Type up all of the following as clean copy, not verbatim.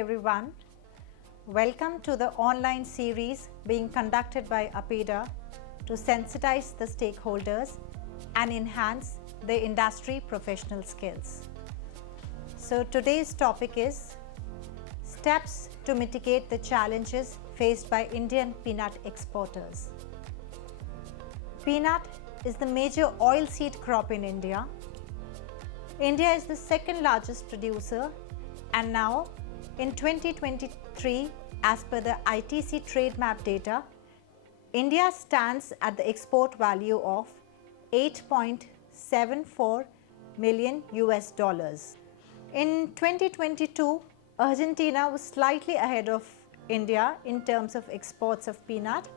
everyone. Welcome to the online series being conducted by APEDA to sensitize the stakeholders and enhance the industry professional skills. So today's topic is steps to mitigate the challenges faced by Indian peanut exporters. Peanut is the major oilseed crop in India. India is the second largest producer, and now in 2023, as per the ITC trade map data, India stands at the export value of $8.74 million. In 2022, Argentina was slightly ahead of India in terms of exports of peanut,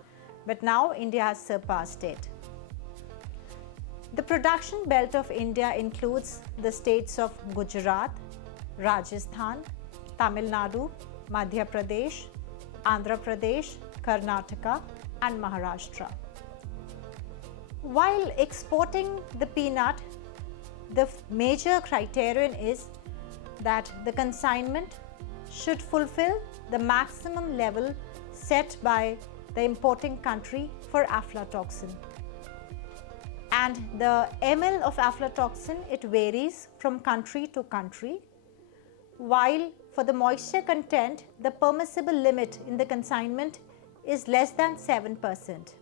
but now India has surpassed it. The production belt of India includes the states of Gujarat, Rajasthan, Tamil Nadu, Madhya Pradesh, Andhra Pradesh, Karnataka and Maharashtra. While exporting the peanut, the major criterion is that the consignment should fulfill the maximum level set by the importing country for aflatoxin. And the ml of aflatoxin, it varies from country to country, while for the moisture content, the permissible limit in the consignment is less than 7%.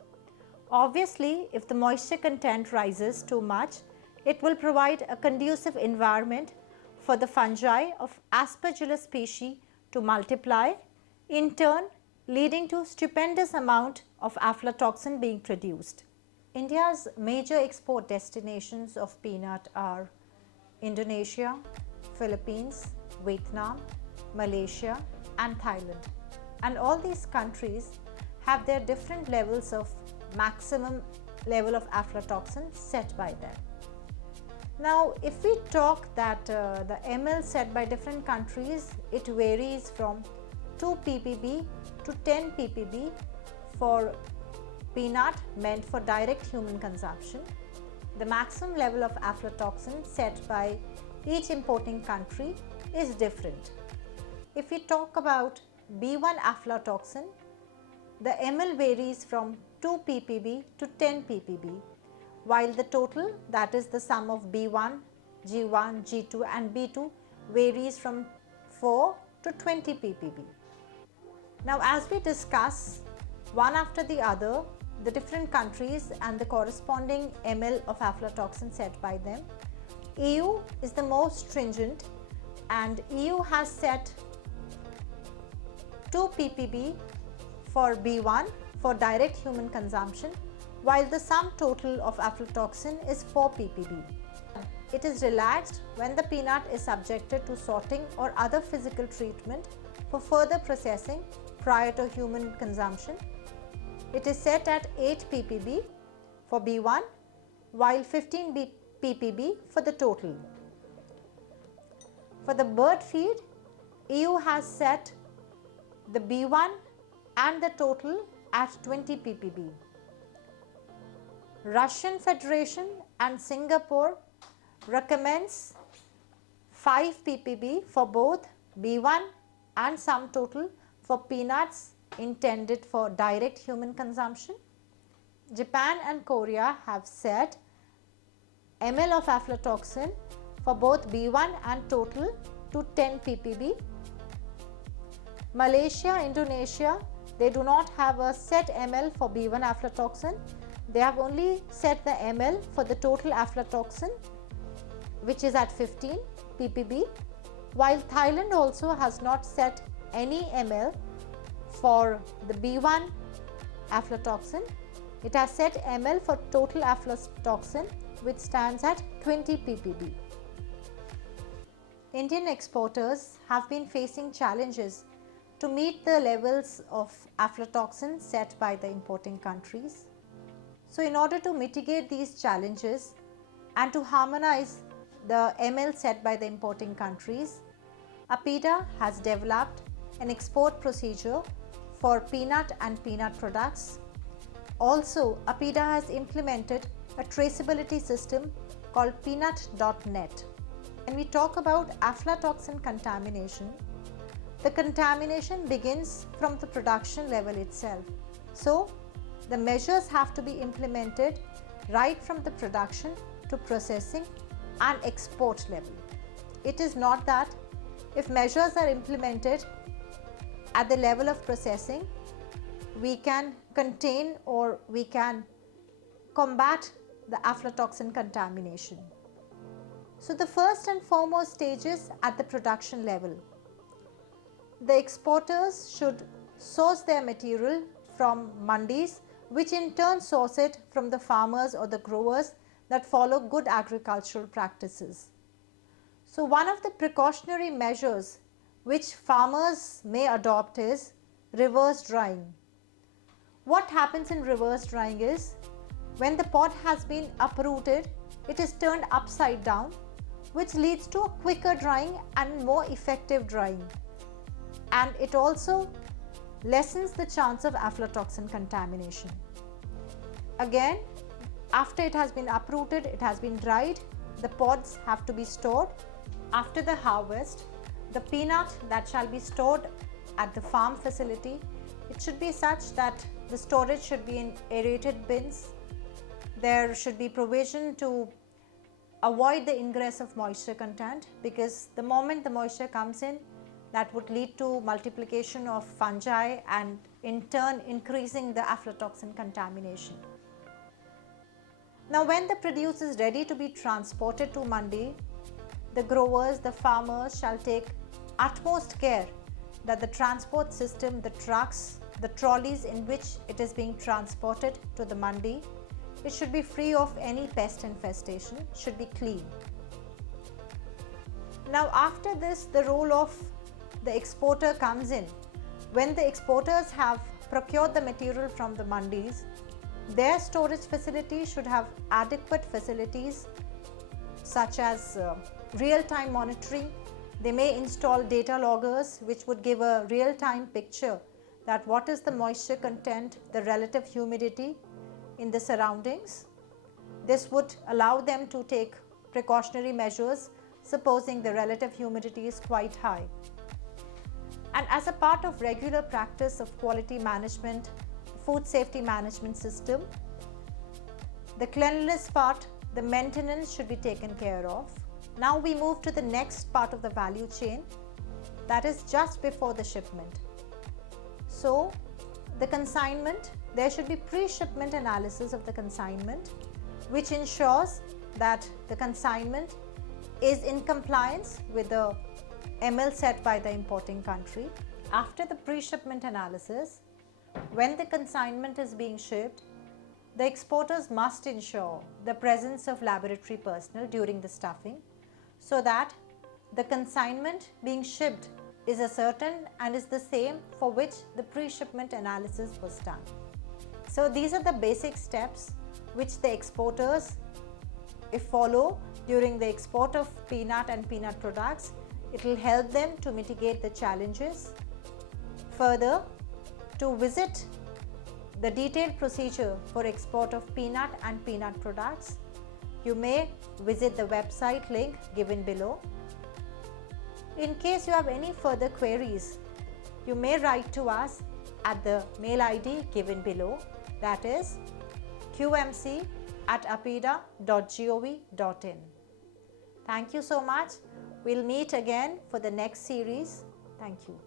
Obviously, if the moisture content rises too much, it will provide a conducive environment for the fungi of Aspergillus species to multiply, in turn leading to stupendous amount of aflatoxin being produced. India's major export destinations of peanut are Indonesia, Philippines, Vietnam, Malaysia and Thailand. And all these countries have their different levels of maximum level of aflatoxin set by them. Now, if we talk that the ml set by different countries, it varies from 2 ppb to 10 ppb for peanut meant for direct human consumption. The maximum level of aflatoxin set by each importing country is different. If we talk about B1 aflatoxin, the ml varies from 2 ppb to 10 ppb, while the total, that is the sum of B1, G1, G2 and B2 varies from 4 to 20 ppb. Now, as we discuss one after the other the different countries and the corresponding ml of aflatoxin set by them, EU is the most stringent, and EU has set 2 ppb for B1 for direct human consumption, while the sum total of aflatoxin is 4 ppb. It is relaxed when the peanut is subjected to sorting or other physical treatment for further processing prior to human consumption. It is set at 8 ppb for B1, while 15 ppb for the total. For the bird feed, EU has set the B1 and the total at 20 ppb. Russian Federation and Singapore recommends 5 ppb for both B1 and sum total for peanuts intended for direct human consumption. Japan and Korea have set ml of aflatoxin for both B1 and total to 10 ppb. Malaysia, Indonesia, they do not have a set ml for B1 aflatoxin. They have only set the ml for the total aflatoxin, which is at 15 ppb, while Thailand also has not set any ml for the B1 aflatoxin. It has set ml for total aflatoxin, which stands at 20 ppb. Indian exporters have been facing challenges to meet the levels of aflatoxin set by the importing countries. So, in order to mitigate these challenges and to harmonize the ml set by the importing countries, APEDA has developed an export procedure for peanut and peanut products. Also, APEDA has implemented a traceability system called peanut.net. When we talk about aflatoxin contamination, the contamination begins from the production level itself. So, the measures have to be implemented right from the production to processing and export level. It is not that if measures are implemented at the level of processing, we can contain or we can combat the aflatoxin contamination. So, the first and foremost stage is at the production level. The exporters should source their material from mandis, which in turn source it from the farmers or the growers that follow good agricultural practices. So, one of the precautionary measures which farmers may adopt is reverse drying. What happens in reverse drying is, when the pod has been uprooted, it is turned upside down, which leads to a quicker drying and more effective drying, and it also lessens the chance of aflatoxin contamination. Again, after it has been uprooted, it has been dried, the pods have to be stored. After the harvest, the peanut that shall be stored at the farm facility, it should be such that the storage should be in aerated bins. There should be provision to avoid the ingress of moisture content, because the moment the moisture comes in, that would lead to multiplication of fungi and in turn increasing the aflatoxin contamination. Now, when the produce is ready to be transported to mandi, the growers, the farmers shall take utmost care that the transport system, the trucks, the trolleys in which it is being transported to the mandi, it should be free of any pest infestation, should be clean. Now, after this, the role of the exporter comes in. When the exporters have procured the material from the mandis, their storage facilities should have adequate facilities such as real-time monitoring. They may install data loggers which would give a real-time picture that what is the moisture content, the relative humidity in the surroundings. This would allow them to take precautionary measures supposing the relative humidity is quite high. And as a part of regular practice of quality management, food safety management system, the cleanliness part, the maintenance should be taken care of. Now we move to the next part of the value chain, that is just before the shipment. So, the consignment, there should be pre-shipment analysis of the consignment, which ensures that the consignment is in compliance with the ML set by the importing country. After the pre-shipment analysis, when the consignment is being shipped, the exporters must ensure the presence of laboratory personnel during the stuffing, so that the consignment being shipped is a certain and is the same for which the pre-shipment analysis was done. So these are the basic steps which the exporters follow during the export of peanut and peanut products. It will help them to mitigate the challenges. Further, to visit the detailed procedure for export of peanut and peanut products, you may visit the website link given below. In case you have any further queries, you may write to us at the mail ID given below, that is qmc@apeda.gov.in. Thank you so much. We'll meet again for the next series. Thank you.